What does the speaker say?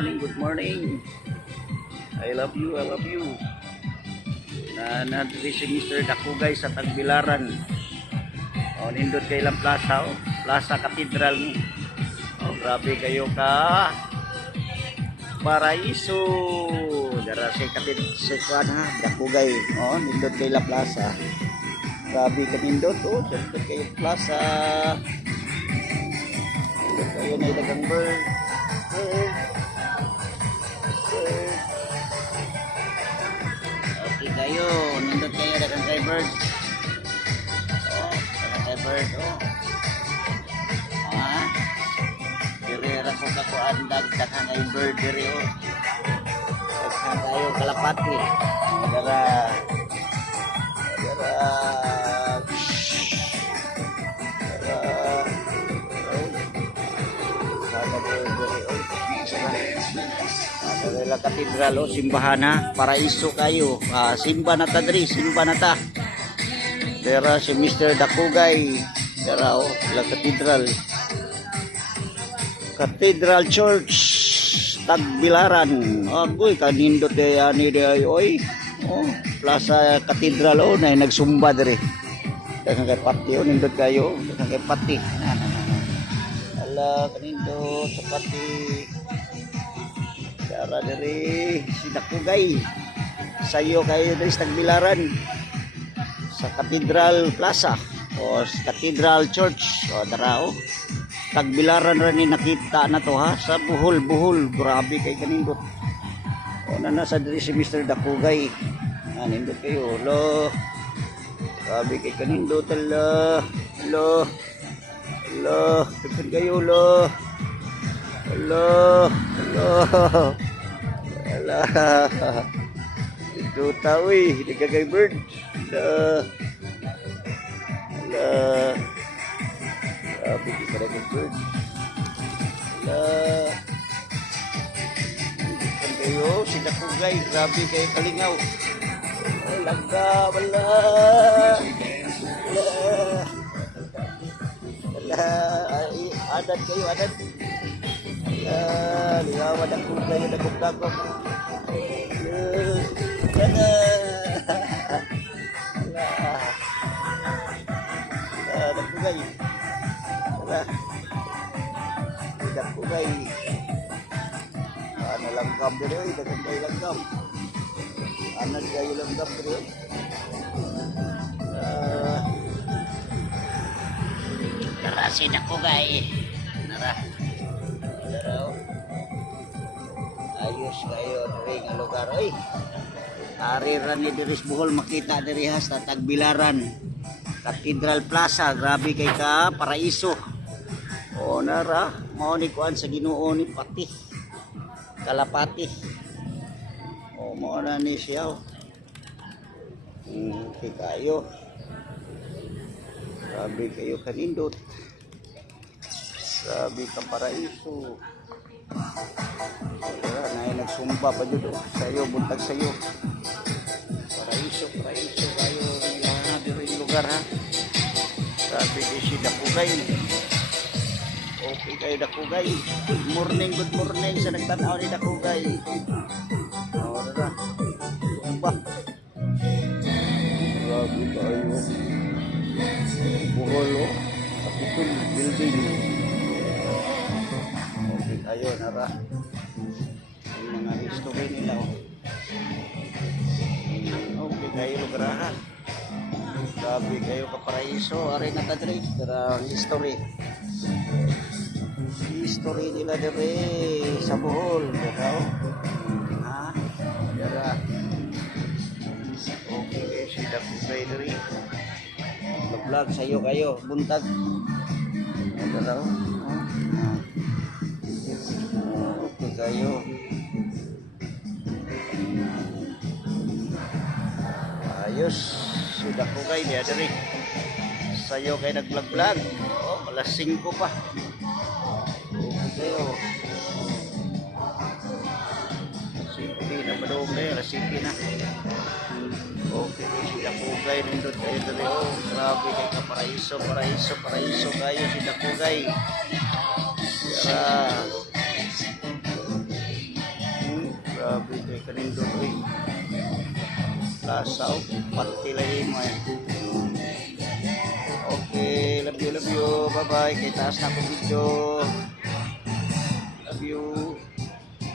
morning, good morning. I love you, I love you. Nandito si Mr. Dakugay sa Tagbilaran. O, nindot kay ilang plaza, o. Plaza Cathedral ni. O, grabe kayo ka. Paraiso. Dara si Cathedral ha, Dakugay. O, nindot kay ilang plaza. Grabe ka nindot, o. Nindot kay ilang plaza. Nindot kayo na ilagang bird. Okay kayo, nindot kayo dagang kay bird. Oh, dagang kay bird, oh. Ah, dirira ko kako andag dagang kay bird diri, oh. Dagang kayo kalapati. Dara Dala Katedral, oh, simbahan ha, paraiso kayo. Simba na ta diri, simba na ta. Dera si Mr. Dakugay. Dera, oh, la Katedral. Cathedral Church Tagbilaran. Agoy kanindot ani day oy. Oh, Plaza Cathedral, oh, na nagsumba diri. Daghang kay pati, oh, nindot kayo, daghang kay pati. Ala kanindot sa pati. Dara dari si Dakugay. Sayo kayo dari sa Tagbilaran sa Cathedral Plaza o Cathedral Church. O dara, o Tagbilaran rin ni nakita na to ha sa buhol. Grabe kay kanindot. O nasa dari si Mr. Dakugay. Nindot kayo. Lo. Grabe kay kanindot. Lo. Tignan kayo lo. Hello. Ito tawi, hindi ka kay bird. Hello. Grabe ka na kay bird. Hello. Kan kayo, si Dakugay, grabe kayo kalingaw. Ay, langga, wala. Adat kayo, adat. Ligawan ako kayo nagkukakok. Nagkugay. Nagkugay. Nalanggam din yun. Dagang kayo langgam. Anak kayo langgam din yun. Narasi Dakugay. Nara. Ayos kayo diri nga lugar, oy. Ari ra ni diris Bohol makita diri ha sa Tagbilaran Cathedral Plaza. Grabe kay ka paraiso. O nara mao ni kuan sa Ginoo ni pati kalapati. O mao na ni siya. Okay kayo. Grabe kayo kanindot. Grabe ka paraiso. Na nagsumba pa dito sayo, buntag sayo. Paraiso kayo nila dito yung lugar ha. Sabi kay si Dakugay. Okay kayo Dakugay. Good morning sa nagtanaw ni Dakugay. Ora sumba. Grabe kayo. Bohol, oh. Capitol building. Okay kayo nara. Mga history nila, oh. Okay kayo lugar. Grabe kayo kaparaiso. Aray na tadri. Pero history nila dere sa Bohol. Dara, oh. Ha? Dara. Okay kayo si Dakugay dere. Vlog sayo kayo. Buntag. Dara, oh. Okay kayo. Ayos, sudah ko kayo niya dari sayo kayo nag-vlog. Oh, alas 5 pa. Okay kayo. Sige na madung na yun, alas 5 na. Okay, sudah ko kayo nindot kayo dari. Oh, grabe kayo ka paraiso kayo sudah ko kayo. Dito kanindo oy. Plaza oh, pati lagi mo eh. Okay, love you, love you. Bye bye. Kay taas na ako video. Love you.